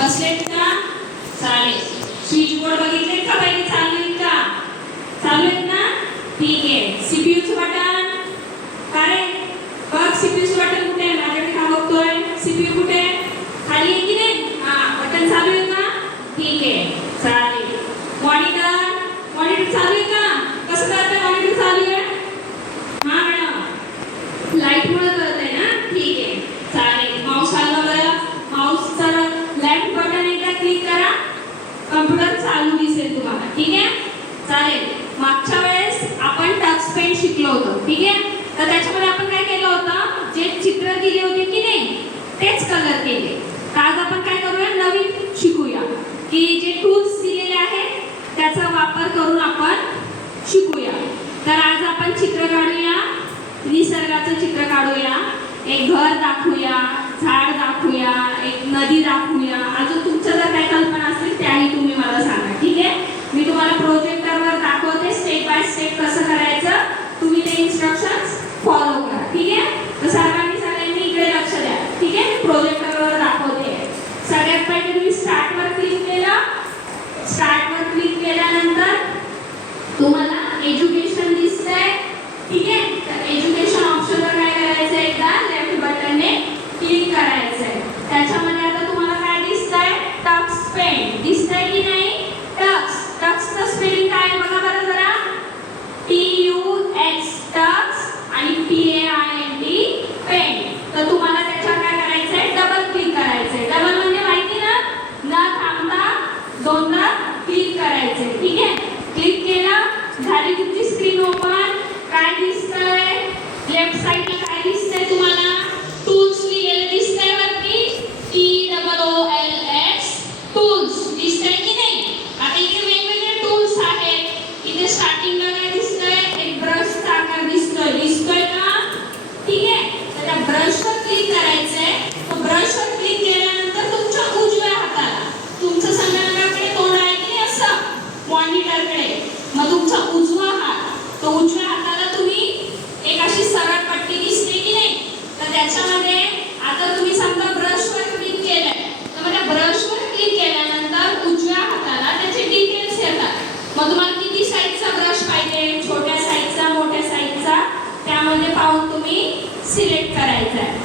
बसलेत का? चालेल. स्विच बोर्ड बघितलेत का पहिले? चालू आहेत का? चालू आहेत ना? ठीक आहे. सीपीयूचं बटन का रे? बघ सीपीयूचं बटन कुठे आहे? माझ्याकडे का बघतोय? सीपीयू कुठे आहे? खाली आहे की नाही? बटन चालू आहे का? ठीक आहे. चालेल. मॉनिटर मॉनिटर चालू आहे का? कसं करते मॉनिटर चालू आहे? मॅडम लाईट मुळे कळतंय ना? ठीक आहे. चालेल. माऊस हलवा बरं. माऊसचं लेफ्ट बटन एकदा क्लिक करा, कॉम्प्युटर चालू दिसेल तुम्हाला. ठीक आहे. चालेल. मागच्या वेळेस आपण टच पेन शिकलो होतो. ठीक आहे. तर त्याच्यामध्ये आपण काय केलं होतं, जे चित्र दिले होते की नाही तेच कलर केले. तर आज आपण काय करूया, नवीन शिकूया की जे टूल्स दिलेले आहेत त्याचा वापर करून आपण शिकूया. तर आज आपण चित्र काढूया, निसर्गाचं चित्र काढूया, एक घर दाखवूया, झाड दाखवूया, एक नदी दाखवूया. अजून तुमच्या जर काही कल्पना असतील त्याही तुम्ही मला सांगा. ठीक आहे. मी तुम्हाला प्रोजेक्टरवर दाखवते स्टेप बाय स्टेप कसं करायचं. तुम्ही ते इन्स्ट्रक्शन्स फॉलो करा. ठीक आहे. तर सगळ्यांनी इकडे लक्ष द्या. ठीक आहे. प्रोजेक्टरवर दाखवते. सगळ्यात पहिले तुम्ही स्टार्टवर क्लिक केलं. स्टार्टवर क्लिक केल्यानंतर तुम्हाला एज्युकेशन दिसतंय. ठीक आहे. तर एज्युकेशन ऑप्शनवर काय करायचं, एकदा लेफ्ट बटनने क्लिक करायचंय. त्याच्यामध्ये आता तुम्हाला काय दिसतंय, टक्स पेन दिसतंय की नाही? टक्सचं स्पेलिंग काय आहे बघा बरं जरा. TUX टक्स आणि PAINT पेन. तर तुम्हाला त्याच्यावर काय करायचंय, डबल क्लिक करायचंय. डबल म्हणजे माहिती ना, न थांबता दोनदा क्लिक करायचंय. ठीक आहे. क्लिक केलं, झाली तुमची स्क्रीन ओपन. काय दिसतंय, लेफ्ट साइडला काय दिसतंय तुम्हाला, टूल्स लिहिलेलं दिसतंय वरती. TOOLS टूल्स दिसतंय की नाही? आता इथे वेगवेगळे टूल्स आहेत. इथे स्टार्टिंगला काय दिसतंय, एक ब्रशचा आकार दिसतोय का? ठीक आहे. तर त्या ब्रशवर क्लिक करायचंय. तो ब्रशवर क्लिक केल्यानंतर तुमच्या उजव्या हाताला, तुमचं संगणकाकडे तोंड आहे की नाही असं मॉनिटरकडे, मग तुमचा उजवा हात, तो उजव्या हाताला तुम्ही एक अशी सरळ पट्टी दिसते की नाही? तर त्याच्यामध्ये आता तुम्ही समजा ब्रशवर क्लिक केलंय, तर मग त्या ब्रशवर क्लिक केल्यानंतर उजव्या हाताला त्याचे डिटेल्स येतात. मग तुम्हाला किती साईजचा ब्रश पाहिजे, छोट्या साईजचा, मोठ्या साईजचा, त्यामध्ये पाहून तुम्ही सिलेक्ट करायचा आहे.